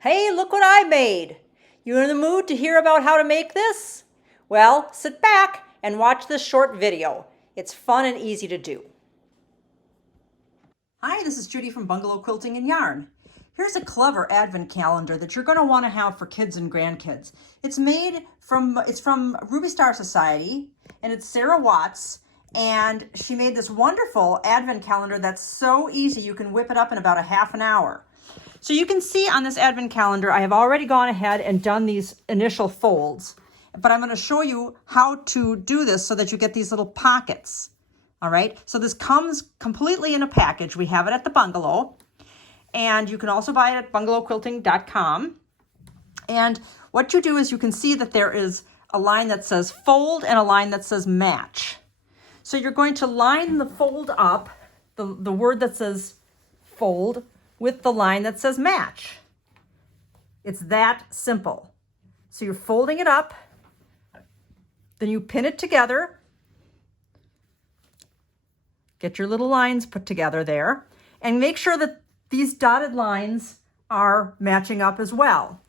Hey, look what I made! You in the mood to hear about how to make this? Well, sit back and watch this short video. It's fun and easy to do. Hi, this is Judy from Bungalow Quilting and Yarn. Here's a clever advent calendar that you're going to want to have for kids and grandkids. It's from Ruby Star Society, and it's Sarah Watts, and she made this wonderful advent calendar that's so easy you can whip it up in about a half an hour. So you can see on this advent calendar, I have already gone ahead and done these initial folds, but I'm going to show you how to do this so that you get these little pockets. All right, so this comes completely in a package. We have it at the Bungalow, and you can also buy it at bungalowquilting.com. And what you do is you can see that there is a line that says fold and a line that says match. So you're going to line the fold up, the word that says fold, with the line that says match. It's that simple. So you're folding it up, then you pin it together. Get your little lines put together there, and make sure that these dotted lines are matching up as well.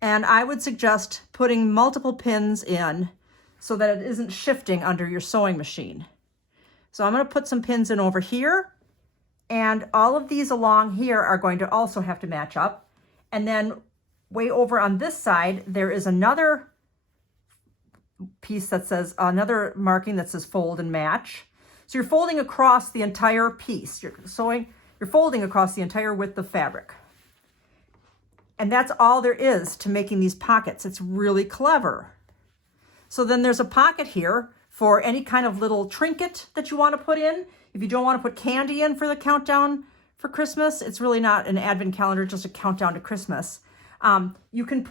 And I would suggest putting multiple pins in so that it isn't shifting under your sewing machine. So I'm going to put some pins in over here, and all of these along here are going to also have to match up. And then way over on this side, there is another piece that says, another marking that says fold and match. So you're folding across the entire piece. You're folding across the entire width of fabric. And that's all there is to making these pockets. It's really clever. So then there's a pocket here for any kind of little trinket that you want to put in. If you don't want to put candy in for the countdown for Christmas, it's really not an advent calendar, just a countdown to Christmas. You can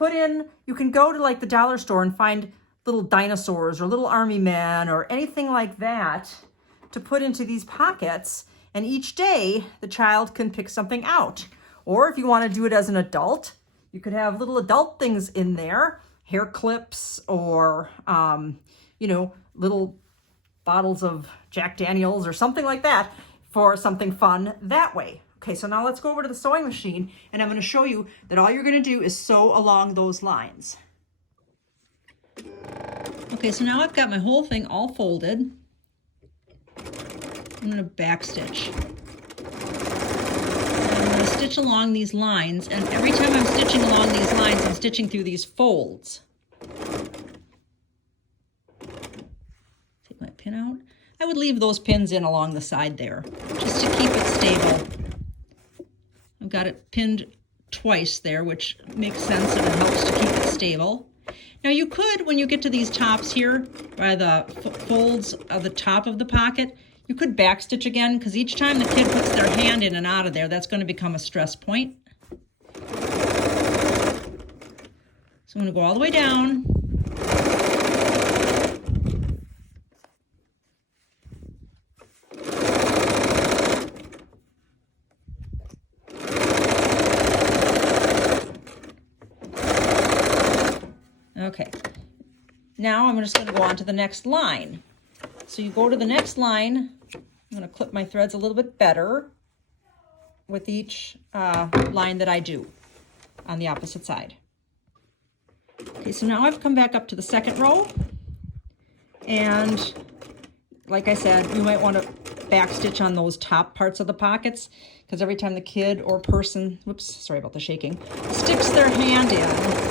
go to like the dollar store and find little dinosaurs or little army men or anything like that to put into these pockets. And each day the child can pick something out. Or if you want to do it as an adult, you could have little adult things in there, hair clips or, little bottles of Jack Daniels or something like that for something fun that way. Okay, so now let's go over to the sewing machine, and I'm going to show you that all you're going to do is sew along those lines. Okay, so now I've got my whole thing all folded. I'm going to back stitch. I'm going to stitch along these lines, and every time I'm stitching along these lines, I'm stitching through these folds. Take my pin out. I would leave those pins in along the side there, just to keep it stable. I've got it pinned twice there, which makes sense and it helps to keep it stable. Now you could, when you get to these tops here, by the folds of the top of the pocket, you could backstitch again, because each time the kid puts their hand in and out of there, that's going to become a stress point. So I'm going to go all the way down. Okay, now I'm just going to go on to the next line. So you go to the next line. I'm going to clip my threads a little bit better with each line that I do on the opposite side. Okay, so now I've come back up to the second row. And like I said, you might want to backstitch on those top parts of the pockets, because every time the kid or person, whoops, sorry about the shaking, sticks their hand in,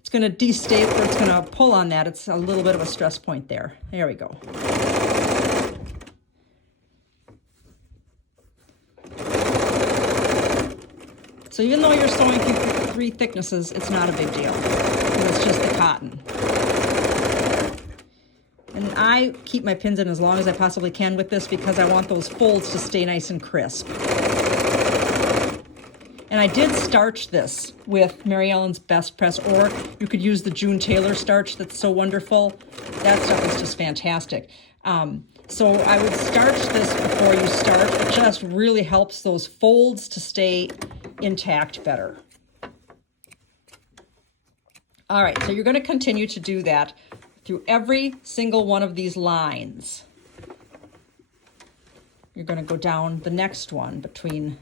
it's going to destabilize, or it's going to pull on that. It's a little bit of a stress point there. There we go. So even though you're sewing through 3 thicknesses, it's not a big deal. It's just the cotton. And I keep my pins in as long as I possibly can with this, because I want those folds to stay nice and crisp. And I did starch this with Mary Ellen's Best Press, or you could use the June Taylor starch that's so wonderful. That stuff is just fantastic. So I would starch this before you start. It just really helps those folds to stay intact better. All right, so you're going to continue to do that through every single one of these lines. You're going to go down the next one between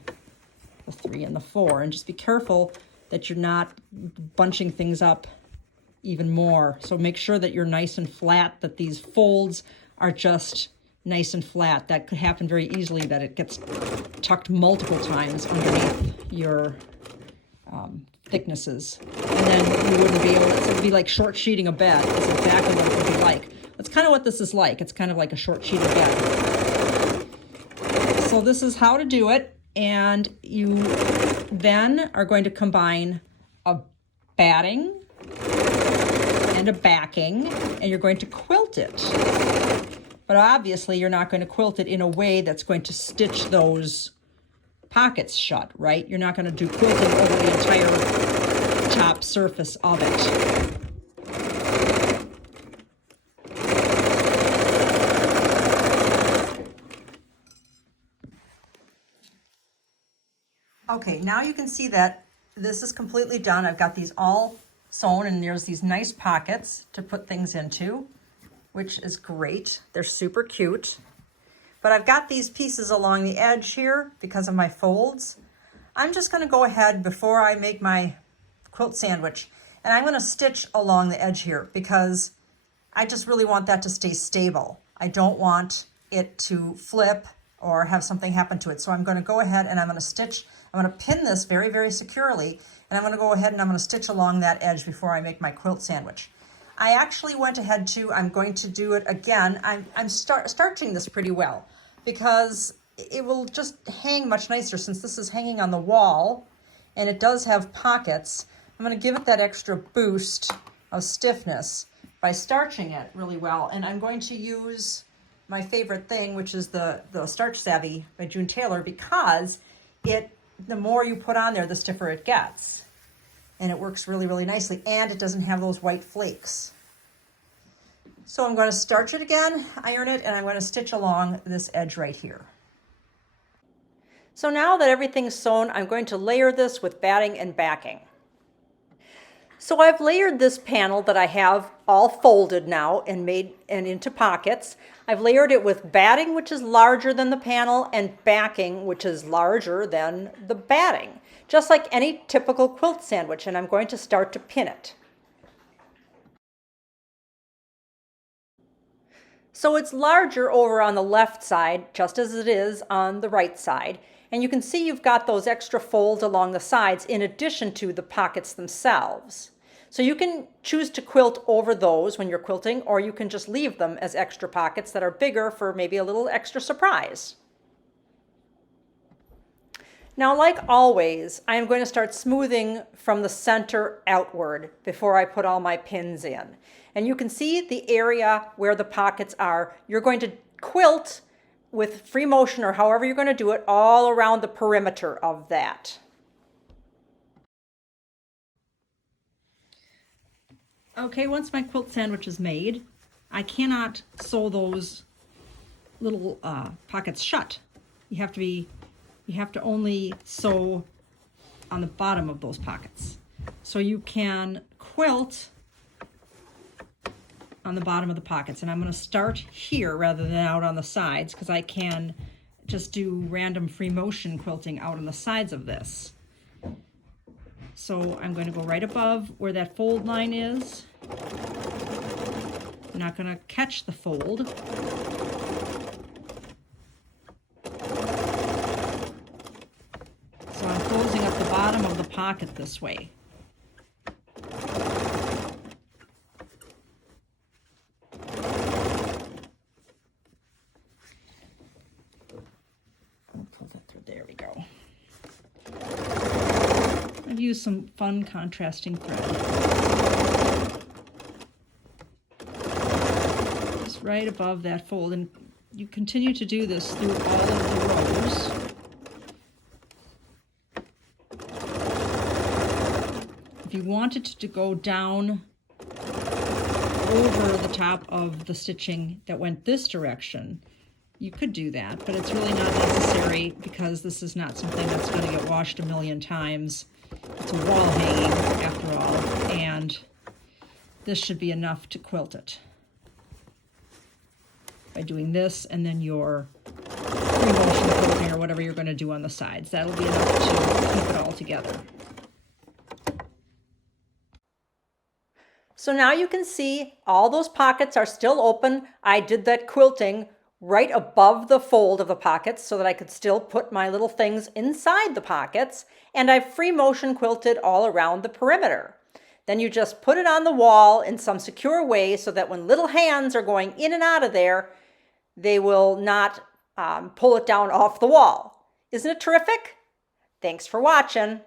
the 3 and the 4, and just be careful that you're not bunching things up even more. So make sure that you're nice and flat, that these folds are just nice and flat. That could happen very easily, that it gets tucked multiple times underneath your thicknesses. And then you wouldn't be able to, it would be like short sheeting a bed. That's exactly what it would be like. That's kind of what this is like. It's kind of like a short sheet of bed. So this is how to do it. And you then are going to combine a batting and a backing, and you're going to quilt it. But obviously you're not going to quilt it in a way that's going to stitch those pockets shut, right? You're not going to do quilting over the entire top surface of it. Okay, now you can see that this is completely done. I've got these all sewn, and there's these nice pockets to put things into, which is great. They're super cute. But I've got these pieces along the edge here because of my folds. I'm just going to go ahead before I make my quilt sandwich, and I'm going to stitch along the edge here because I just really want that to stay stable. I don't want it to flip or have something happen to it. So I'm going to go ahead and I'm going to stitch. I'm going to pin this very, very securely, and I'm going to go ahead and I'm going to stitch along that edge before I make my quilt sandwich. I actually went ahead to, I'm going to do it again. I'm starching this pretty well because it will just hang much nicer since this is hanging on the wall and it does have pockets. I'm going to give it that extra boost of stiffness by starching it really well. And I'm going to use my favorite thing, which is the Starch Savvy by June Taylor, because the more you put on there, the stiffer it gets. And it works really, really nicely. And it doesn't have those white flakes. So I'm going to starch it again, iron it, and I'm going to stitch along this edge right here. So now that everything's sewn, I'm going to layer this with batting and backing. So I've layered this panel that I have all folded now and made and into pockets. I've layered it with batting, which is larger than the panel, and backing, which is larger than the batting, just like any typical quilt sandwich, and I'm going to start to pin it. So it's larger over on the left side, just as it is on the right side. And you can see you've got those extra folds along the sides in addition to the pockets themselves. So you can choose to quilt over those when you're quilting, or you can just leave them as extra pockets that are bigger for maybe a little extra surprise. Now, like always, I am going to start smoothing from the center outward before I put all my pins in. And you can see the area where the pockets are. You're going to quilt with free motion, or however you're going to do it, all around the perimeter of that. Okay, once my quilt sandwich is made, I cannot sew those little pockets shut. You have to only sew on the bottom of those pockets. So you can quilt on the bottom of the pockets, and I'm going to start here rather than out on the sides because I can just do random free motion quilting out on the sides of this. So I'm going to go right above where that fold line is. I'm not going to catch the fold. So I'm closing up the bottom of the pocket this way. There we go. I've used some fun contrasting thread. Just right above that fold, and you continue to do this through all of the rows. If you wanted to go down over the top of the stitching that went this direction, you could do that, but it's really not necessary because this is not something that's going to get washed a million times. It's a wall hanging after all, and this should be enough to quilt it. By doing this and then your free motion quilting or whatever you're going to do on the sides, that'll be enough to keep it all together. So now you can see all those pockets are still open. I did that quilting right above the fold of the pockets so that I could still put my little things inside the pockets, and I've free motion quilted all around the perimeter. Then you just put it on the wall in some secure way so that when little hands are going in and out of there, they will not pull it down off the wall. Isn't it terrific? Thanks for watching.